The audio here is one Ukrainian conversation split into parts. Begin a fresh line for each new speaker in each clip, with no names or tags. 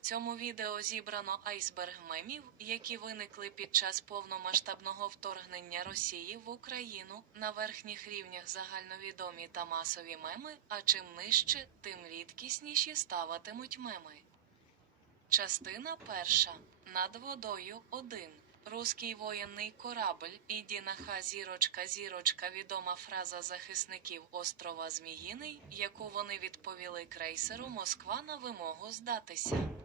цьому відео зібрано айсберг мемів, які виникли під час повномасштабного вторгнення Росії в Україну. На верхніх рівнях загальновідомі та масові меми, а чим нижче, тим рідкісніші ставатимуть меми. Частина перша. Над водою 1. Руський воєнний корабль «Іді на ха зірочка зірочка» відома фраза захисників острова Зміїний, яку вони відповіли крейсеру Москва на вимогу здатися.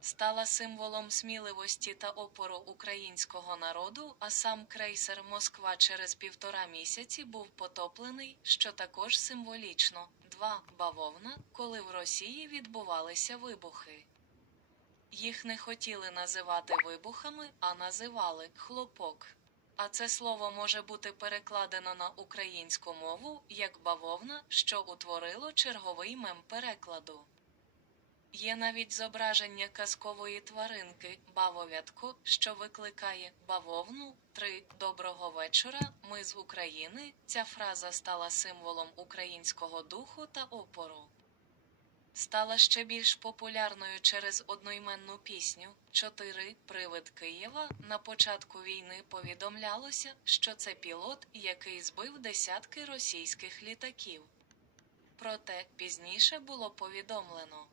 Стала символом сміливості та опору українського народу, а сам крейсер Москва через півтора місяці був потоплений, що також символічно. 2. Бавовна, коли в Росії відбувалися вибухи. Їх не хотіли називати вибухами, а називали хлопок. А це слово може бути перекладено на українську мову як бавовна, що утворило черговий мем перекладу. Є навіть зображення казкової тваринки бавовятко, що викликає бавовну. 3. Доброго вечора. Ми з України. Ця фраза стала символом українського духу та опору стала ще більш популярною через одноіменну пісню 4. Привид Києва. На початку війни повідомлялося, що це пілот, який збив десятки російських літаків. Проте пізніше було повідомлено,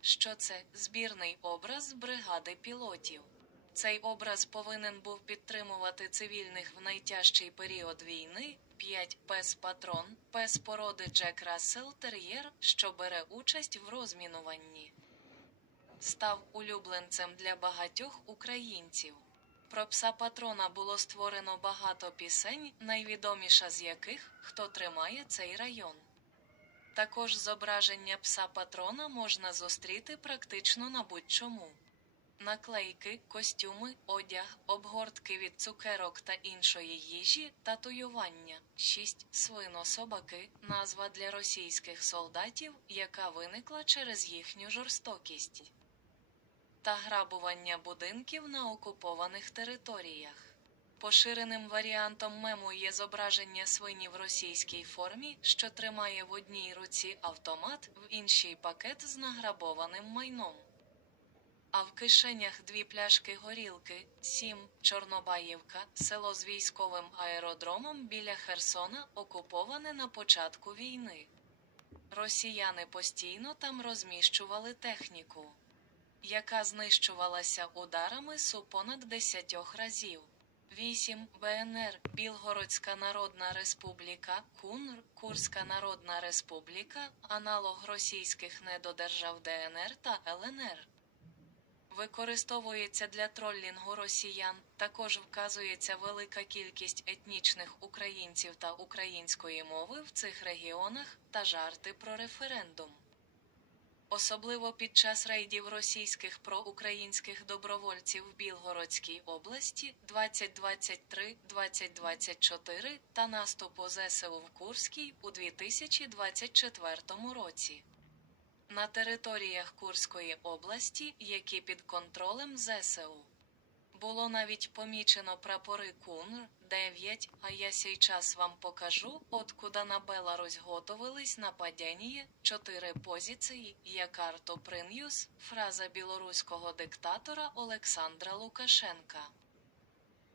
що це збірний образ бригади пілотів. Цей образ повинен був підтримувати цивільних в найтяжчий період війни. 5. Пес патрон, пес породи Джек Рассел Тер'єр, що бере участь в розмінуванні. Став улюбленцем для багатьох українців. Про пса патрона було створено багато пісень, найвідоміша з яких Хто тримає цей район. Також зображення пса патрона можна зустріти практично на будь-чому. Наклейки, костюми, одяг, обгортки від цукерок та іншої їжі, татуювання. 6. Свино-собаки – назва для російських солдатів, яка виникла через їхню жорстокість. Та грабування будинків на окупованих територіях. Поширеним варіантом мему є зображення свині в російській формі, що тримає в одній руці автомат, в іншій пакет з награбованим майном. А в кишенях дві пляшки горілки, 7. Чорнобаївка, село з військовим аеродромом біля Херсона, окуповане на початку війни. Росіяни постійно там розміщували техніку, яка знищувалася ударами су понад 10 разів. 8. БНР Білгородська Народна Республіка, КУНР, Курська Народна Республіка, аналог російських недодержав ДНР та ЛНР використовується для тролінгу росіян. Також вказується велика кількість етнічних українців та української мови в цих регіонах та жарти про референдум. Особливо під час рейдів російських проукраїнських добровольців в Білгородській області 2023-2024 та наступу ЗСУ в Курській у 2024 році. На територіях Курської області, які під контролем ЗСУ. Було навіть помічено прапори КУНР 9, а я сейчас вам покажу, откуда на Беларусь готовились нападіння, 4 позиції, я карту принюс, фраза білоруського диктатора Олександра Лукашенка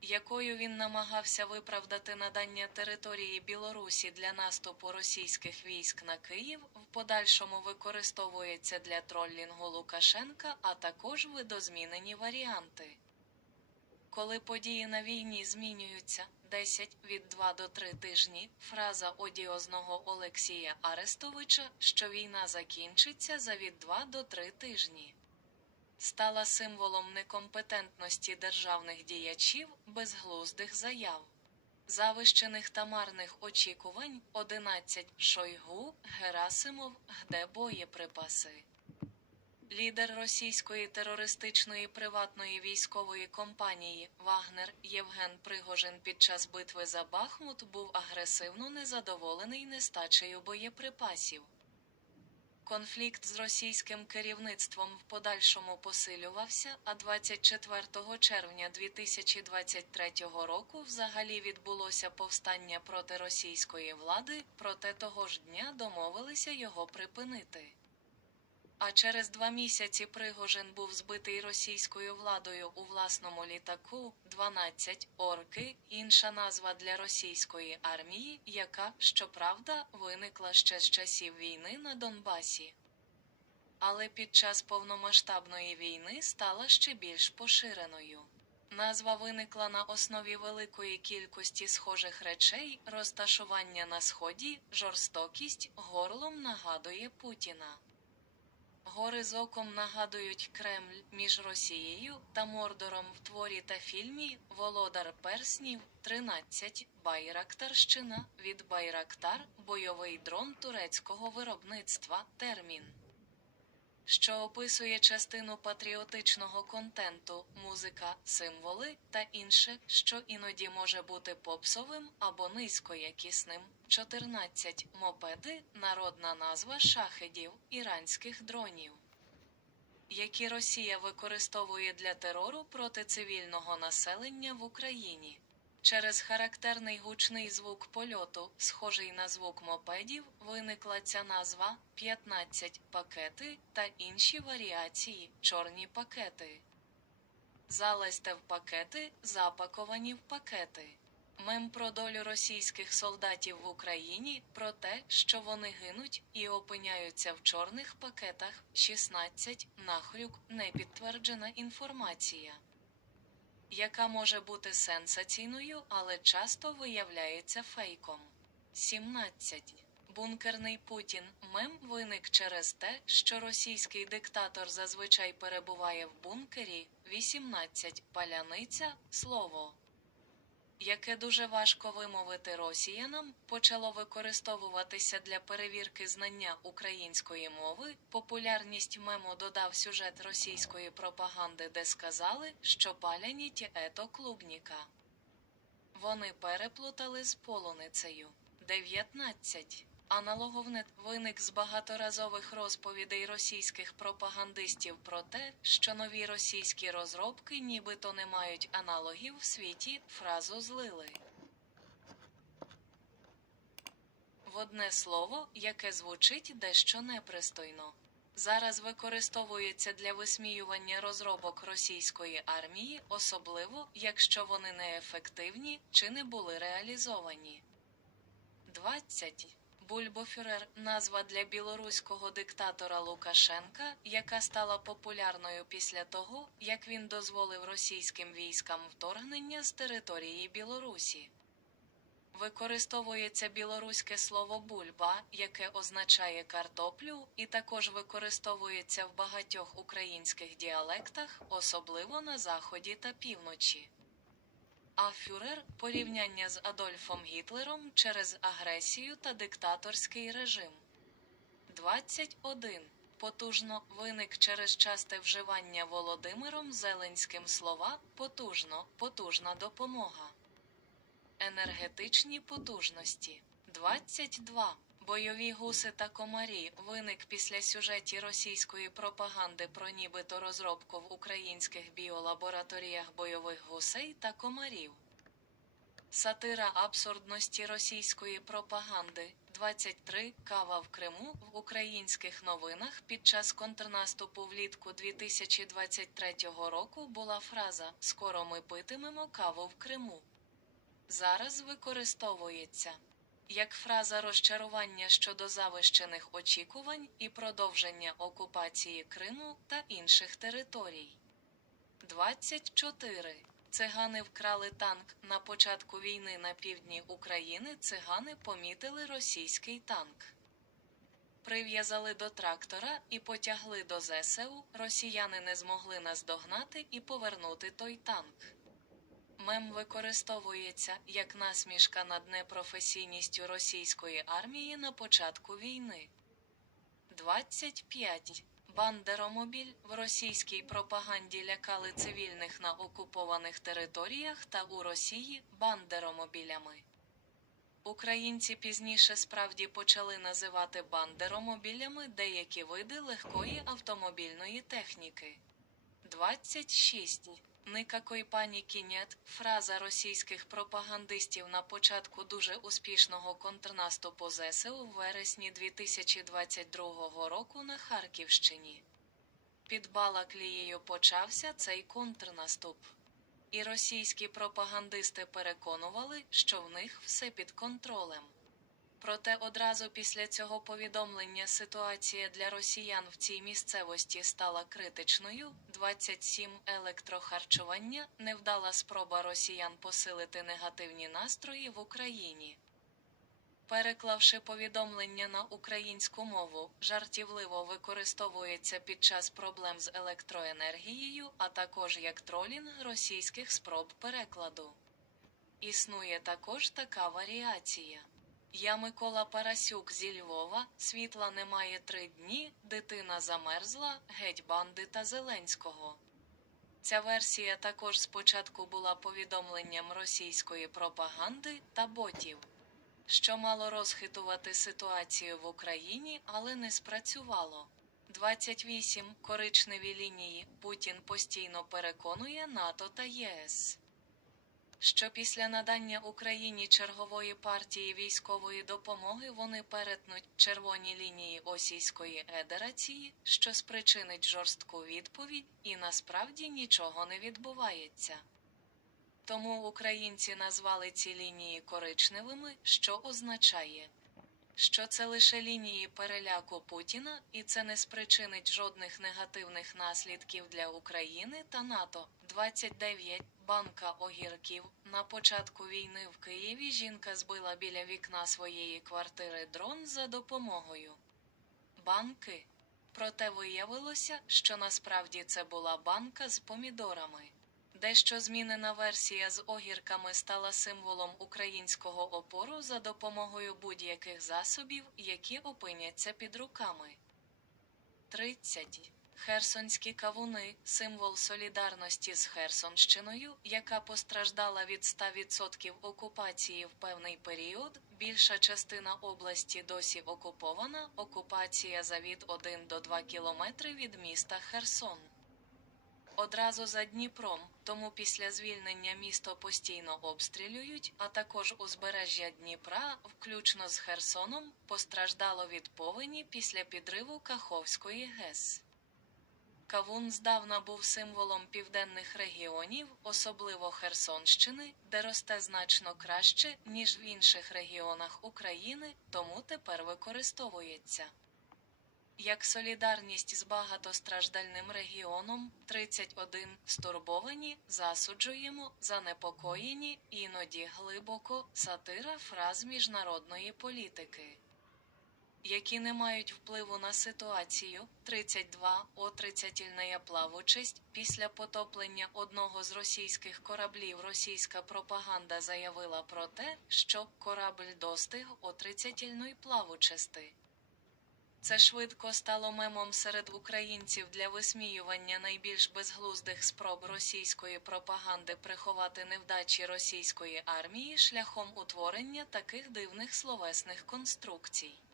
якою він намагався виправдати надання території Білорусі для наступу російських військ на Київ, в подальшому використовується для тролінгу Лукашенка, а також видозмінені варіанти. Коли події на війні змінюються 10 від 2 до 3 тижні, фраза одіозного Олексія Арестовича, що війна закінчиться за від 2 до 3 тижні стала символом некомпетентності державних діячів, безглуздих заяв. Завищених та марних очікувань 11 Шойгу, Герасимов, где боєприпаси. Лідер російської терористичної приватної військової компанії Вагнер Євген Пригожин під час битви за Бахмут був агресивно незадоволений нестачею боєприпасів. Конфлікт з російським керівництвом в подальшому посилювався, а 24 червня 2023 року взагалі відбулося повстання проти російської влади, проте того ж дня домовилися його припинити. А через два місяці Пригожин був збитий російською владою у власному літаку 12 орки, інша назва для російської армії, яка, щоправда, виникла ще з часів війни на Донбасі. Але під час повномасштабної війни стала ще більш поширеною. Назва виникла на основі великої кількості схожих речей, розташування на сході, жорстокість горлом нагадує Путіна. Гори з оком нагадують Кремль між Росією та Мордором в творі та фільмі Володар Перснів 13 Байрактарщина від Байрактар бойовий дрон турецького виробництва термін що описує частину патріотичного контенту, музика, символи та інше, що іноді може бути попсовим або низькоякісним. 14. Мопеди народна назва шахедів, іранських дронів, які Росія використовує для терору проти цивільного населення в Україні. Через характерний гучний звук польоту, схожий на звук мопедів, виникла ця назва 15 пакети та інші варіації чорні пакети. Залазьте в пакети, запаковані в пакети. Мем про долю російських солдатів в Україні про те, що вони гинуть і опиняються в чорних пакетах. 16 нахрюк непідтверджена інформація яка може бути сенсаційною, але часто виявляється фейком. 17. Бункерний Путін мем виник через те, що російський диктатор зазвичай перебуває в бункері. 18. Паляниця слово. Яке дуже важко вимовити росіянам, почало використовуватися для перевірки знання української мови. Популярність мемо додав сюжет російської пропаганди, де сказали, що паляні ті ето клубніка. Вони переплутали з полуницею. 19. Аналоговнет виник з багаторазових розповідей російських пропагандистів про те, що нові російські розробки нібито не мають аналогів в світі, фразу злили. В одне слово, яке звучить дещо непристойно. Зараз використовується для висміювання розробок російської армії, особливо якщо вони неефективні чи не були реалізовані. 20. Бульбофюрер назва для білоруського диктатора Лукашенка, яка стала популярною після того, як він дозволив російським військам вторгнення з території Білорусі. Використовується білоруське слово бульба, яке означає картоплю, і також використовується в багатьох українських діалектах, особливо на заході та півночі. А фюрер порівняння з Адольфом Гітлером через агресію та диктаторський режим. 21. Потужно виник через часте вживання Володимиром Зеленським слова потужно, потужна допомога. Енергетичні потужності. 22. Бойові гуси та комарі виник після сюжеті російської пропаганди про нібито розробку в українських біолабораторіях бойових гусей та комарів. Сатира абсурдності російської пропаганди. 23. Кава в Криму в українських новинах під час контрнаступу влітку 2023 року була фраза Скоро ми питимемо каву в Криму. Зараз використовується як фраза розчарування щодо завищених очікувань і продовження окупації Криму та інших територій. 24. Цигани вкрали танк. На початку війни на півдні України цигани помітили російський танк. Прив'язали до трактора і потягли до ЗСУ. Росіяни не змогли наздогнати і повернути той танк. Мем використовується як насмішка над непрофесійністю російської армії на початку війни. 25. Бандеромобіль в російській пропаганді лякали цивільних на окупованих територіях та у Росії бандеромобілями. Українці пізніше справді почали називати бандеромобілями деякі види легкої автомобільної техніки. 26. Никакої паніки нет – фраза російських пропагандистів на початку дуже успішного контрнаступу ЗСУ в вересні 2022 року на Харківщині. Під Балаклією почався цей контрнаступ. І російські пропагандисти переконували, що в них все під контролем. Проте одразу після цього повідомлення ситуація для росіян в цій місцевості стала критичною. 27 електрохарчування невдала спроба росіян посилити негативні настрої в Україні. Переклавши повідомлення на українську мову, жартівливо використовується під час проблем з електроенергією, а також як тролінг російських спроб перекладу. Існує також така варіація. Я Микола Парасюк зі Львова, світла немає три дні, дитина замерзла, геть бандита Зеленського. Ця версія також спочатку була повідомленням російської пропаганди та ботів, що мало розхитувати ситуацію в Україні, але не спрацювало. 28. Коричневі лінії Путін постійно переконує НАТО та ЄС що після надання Україні чергової партії військової допомоги вони перетнуть червоні лінії осійської едерації, що спричинить жорстку відповідь, і насправді нічого не відбувається. Тому українці назвали ці лінії коричневими, що означає, що це лише лінії переляку Путіна, і це не спричинить жодних негативних наслідків для України та НАТО. 29. Банка огірків. На початку війни в Києві жінка збила біля вікна своєї квартири дрон за допомогою банки. Проте виявилося, що насправді це була банка з помідорами. Дещо змінена версія з огірками стала символом українського опору за допомогою будь-яких засобів, які опиняться під руками. 30. Херсонські кавуни символ солідарності з Херсонщиною, яка постраждала від 100% окупації в певний період. Більша частина області досі окупована. Окупація за від 1 до 2 кілометри від міста Херсон. Одразу за Дніпром, тому після звільнення місто постійно обстрілюють, а також узбережжя Дніпра, включно з Херсоном, постраждало від повені після підриву Каховської ГЕС. Кавун здавна був символом південних регіонів, особливо Херсонщини, де росте значно краще, ніж в інших регіонах України, тому тепер використовується. Як солідарність з багатостраждальним регіоном 31 стурбовані, засуджуємо, занепокоєні, іноді глибоко сатира фраз міжнародної політики які не мають впливу на ситуацію. 32. Отрицательна плавучість. Після потоплення одного з російських кораблів російська пропаганда заявила про те, що корабль достиг отрицательної плавучості. Це швидко стало мемом серед українців для висміювання найбільш безглуздих спроб російської пропаганди приховати невдачі російської армії шляхом утворення таких дивних словесних конструкцій.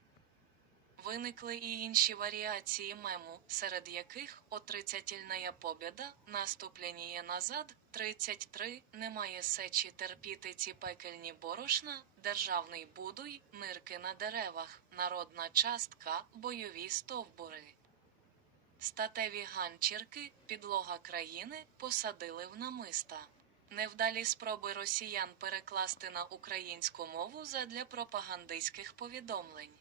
Виникли і інші варіації мему, серед яких отрицательная побіда, наступлення назад, 33, немає сечі терпіти ці пекельні борошна, державний будуй, нирки на деревах, народна частка, бойові стовбури. Статеві ганчірки, підлога країни посадили в намиста. Невдалі спроби росіян перекласти на українську мову задля пропагандистських повідомлень.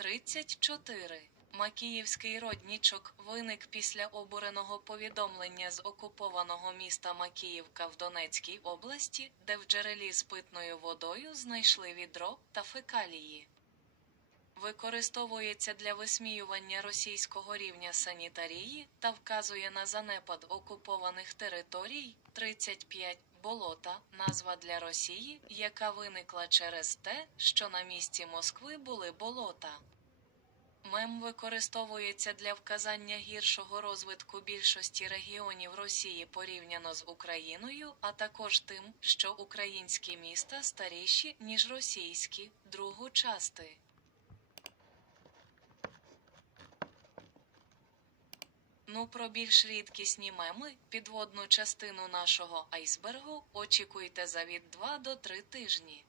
34. Макіївський роднічок виник після обуреного повідомлення з окупованого міста Макіївка в Донецькій області, де в джерелі з питною водою знайшли відро та фекалії. Використовується для висміювання російського рівня санітарії та вказує на занепад окупованих територій 35 болота, назва для Росії, яка виникла через те, що на місці Москви були болота. Мем використовується для вказання гіршого розвитку більшості регіонів Росії порівняно з Україною, а також тим, що українські міста старіші, ніж російські, другу части. Ну про більш рідкісні меми, підводну частину нашого айсбергу, очікуйте за від 2 до 3 тижні.